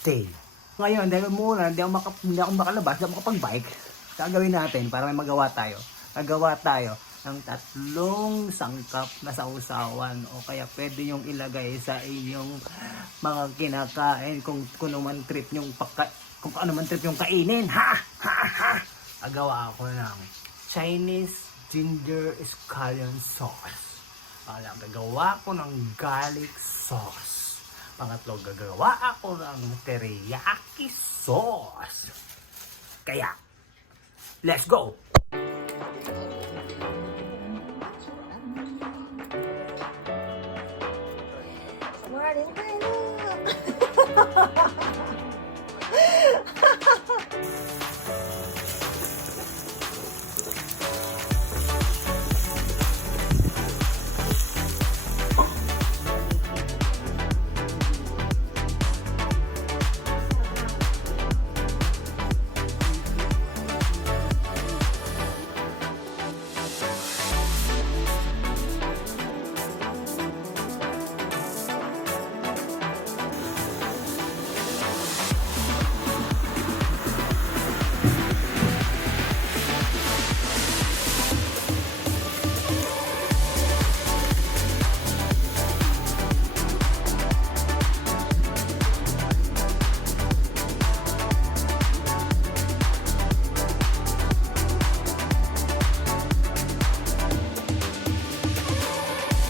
Today. Ngayon, dahil muna, hindi ako makalabas, hindi ako makapag-bike. Gagawin natin para may magawa tayo. Gagawa tayo ng 3 sangkap na sausawan o kaya pwede yung ilagay sa inyong mga kinakain kung ano man trip yung kainin. Ha! Ha! Ha! Gagawa ako ng Chinese ginger scallion sauce. Gagawa ko ng garlic sauce. Pangatlo, gagawa ako ng teriyaki sauce. Kaya, let's go!